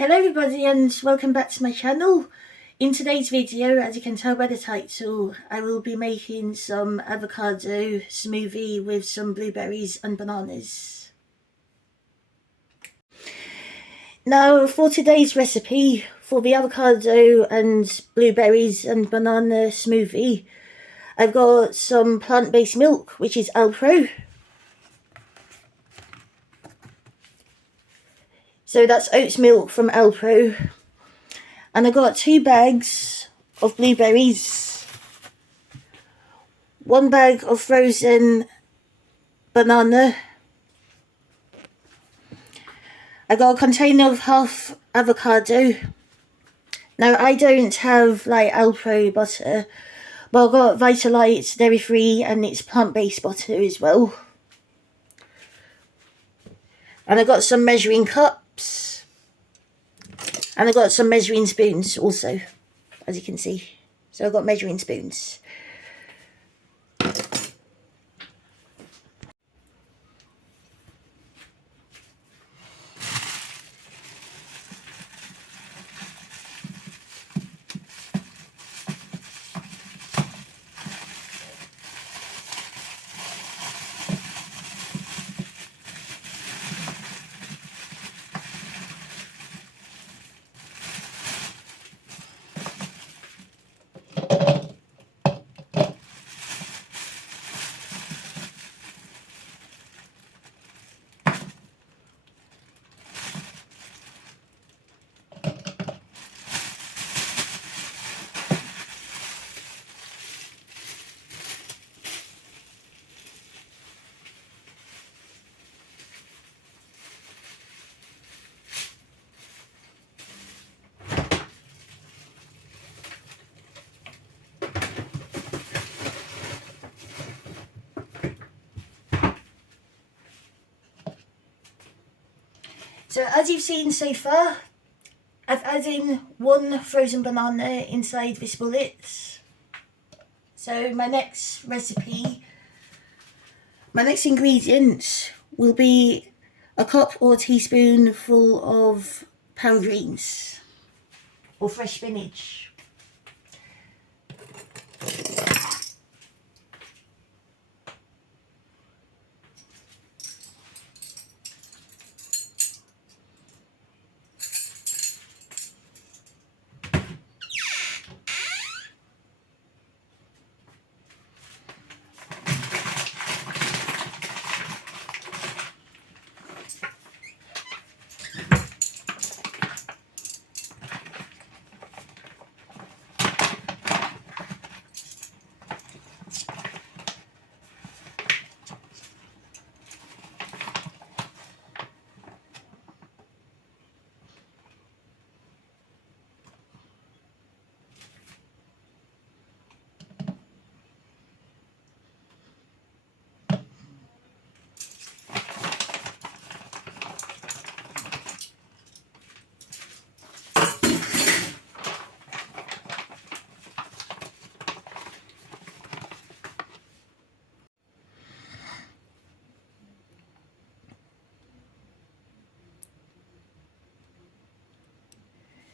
Hello everybody and welcome back to my channel. In today's video, as you can tell by the title, I will be making some avocado smoothie with some blueberries and bananas. Now for today's recipe, for the avocado and blueberries and banana smoothie, I've got some plant-based milk, which is Alpro. So that's oats milk from Alpro. And I got 2 bags of blueberries, 1 bag of frozen banana. I got a container of half avocado. Now I don't have like Alpro butter, but I got Vitalite dairy free and it's plant-based butter as well. And I got some measuring cups. And I got some measuring spoons also, as you can see. So I've got measuring spoons. So as you've seen so far, I've added 1 frozen banana inside this bullet. So my next ingredient will be a cup or teaspoon full of powdered greens or fresh spinach.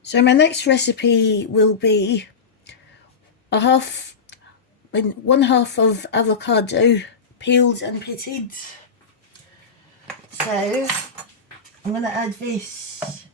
So my next recipe will be one half of avocado, peeled and pitted. So I'm going to add this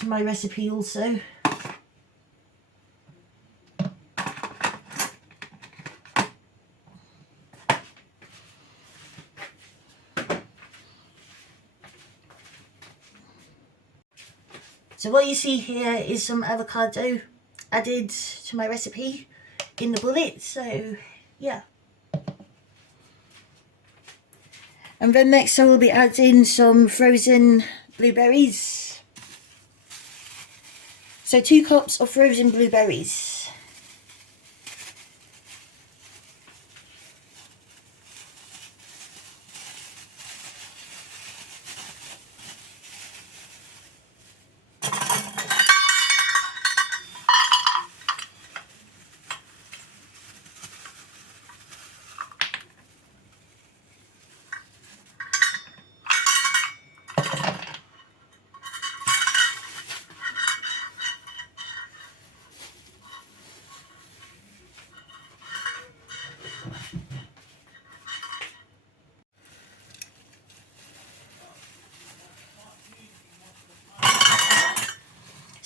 to my recipe also. So what you see here is some avocado added to my recipe in the bullet, so yeah. And then next I will be adding some frozen blueberries. So 2 cups of frozen blueberries.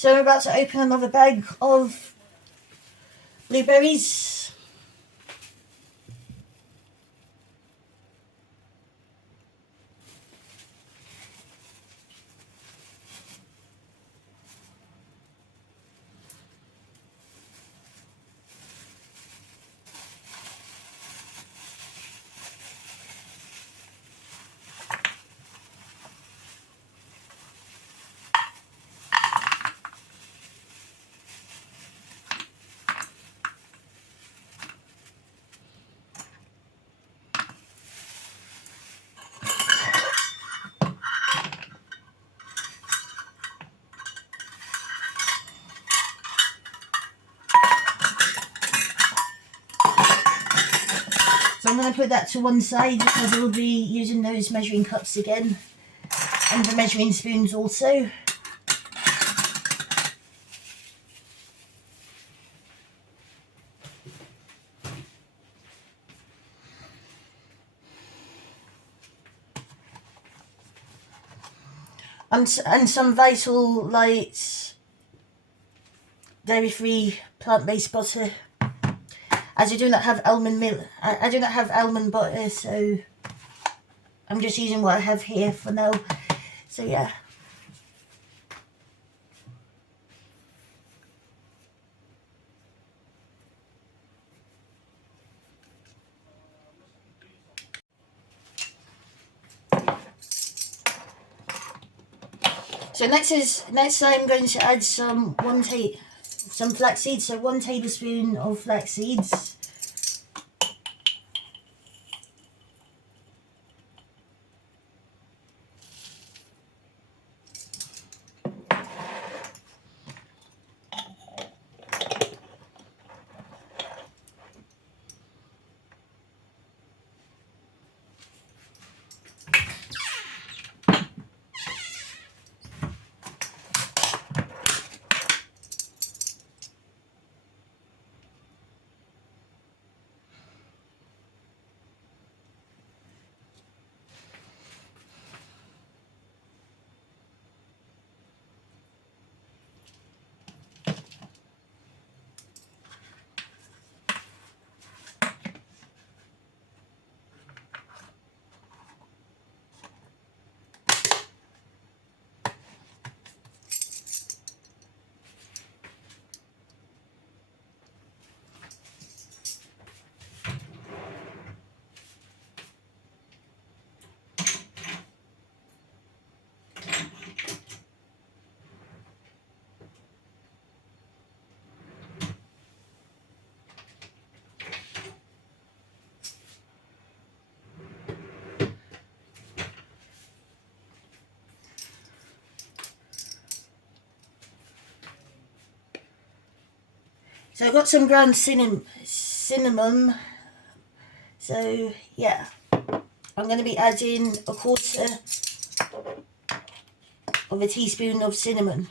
So I'm about to open another bag of blueberries. So I'm going to put that to one side because we'll be using those measuring cups again and the measuring spoons also. And some Vital Lights dairy-free plant-based butter, as I do not have almond milk. I do not have almond butter, so I'm just using what I have here for now. So yeah. So next I'm going to add some flax seeds. So 1 tablespoon of flax seeds. So I've got some ground cinnamon. So yeah, I'm going to be adding 1/4 of a teaspoon of cinnamon.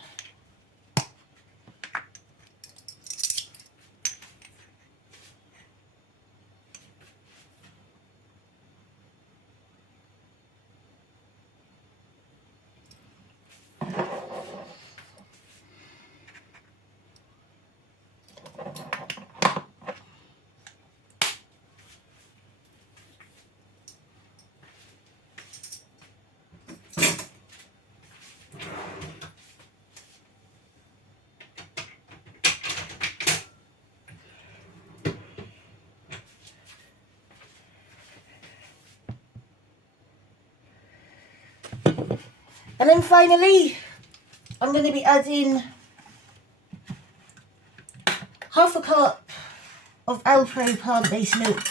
And then finally, I'm going to be adding 1/2 cup of Alpro plant-based milk.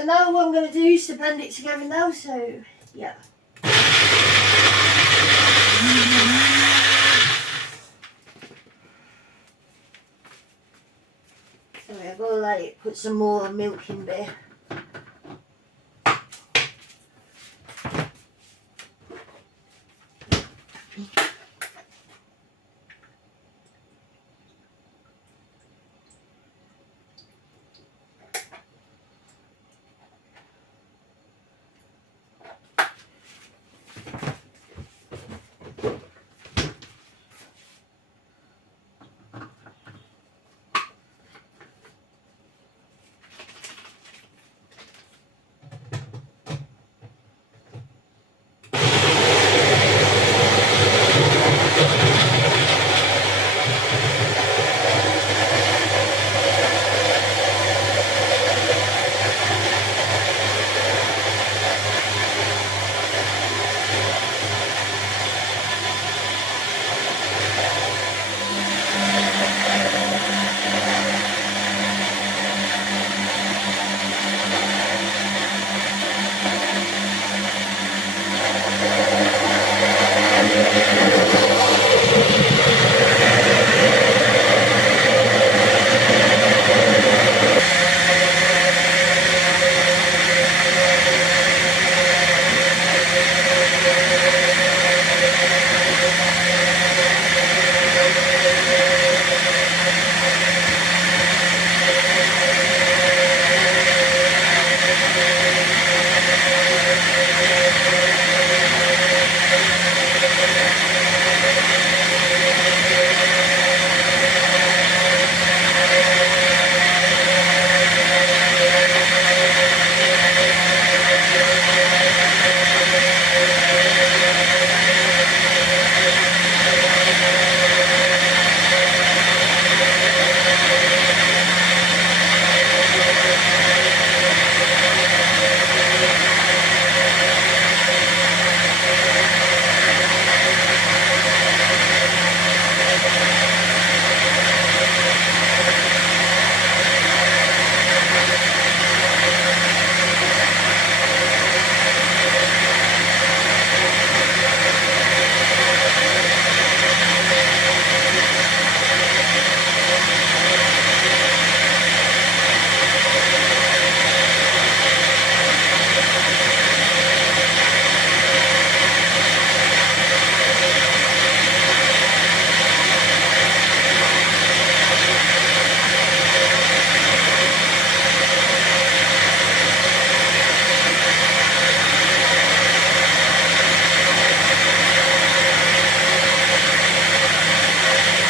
So now what I'm going to do is to blend it together now, so yeah. Sorry, I've got to like put some more milk in there.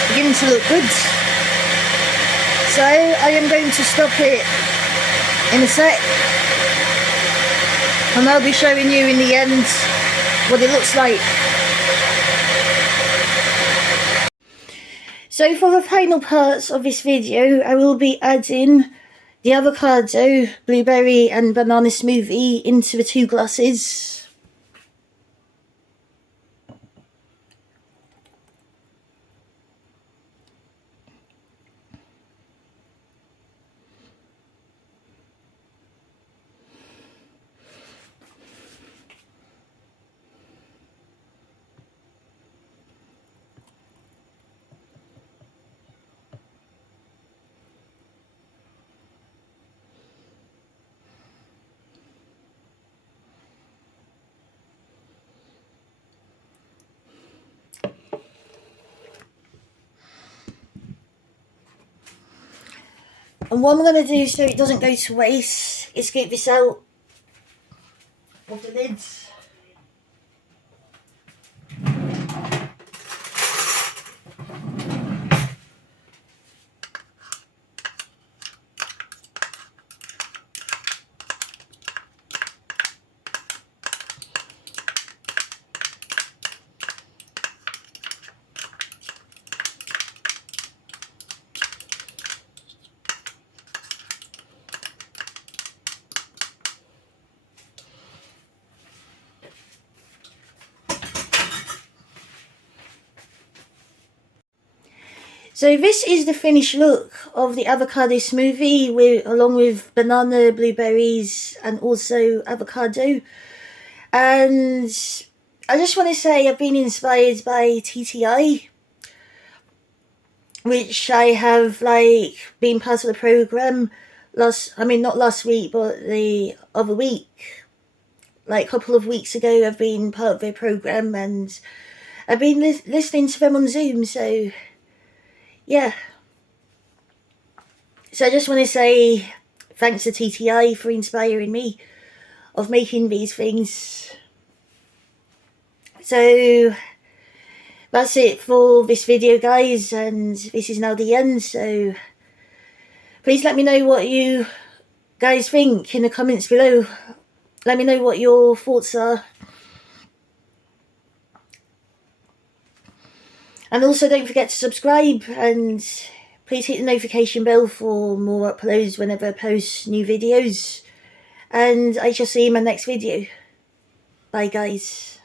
Beginning to look good. So I am going to stop it in a sec, and I'll be showing you in the end what it looks like. So for the final parts of this video, I will be adding the avocado, blueberry and banana smoothie into the 2 glasses. And what I'm going to do so it doesn't go to waste is get this out of the lids. So this is the finished look of the avocado smoothie along with banana, blueberries and also avocado. And I just want to say I've been inspired by TTI, which I have been part of the program not last week, but the other week. A couple of weeks ago, I've been part of their program and I've been listening to them on Zoom, so yeah. So I just want to say thanks to TTI for inspiring me of making these things. So that's it for this video, guys, and this is now the end. So please let me know what you guys think in the comments below. Let me know what your thoughts are. And also don't forget to subscribe and please hit the notification bell for more uploads whenever I post new videos. And I shall see you in my next video. Bye, guys.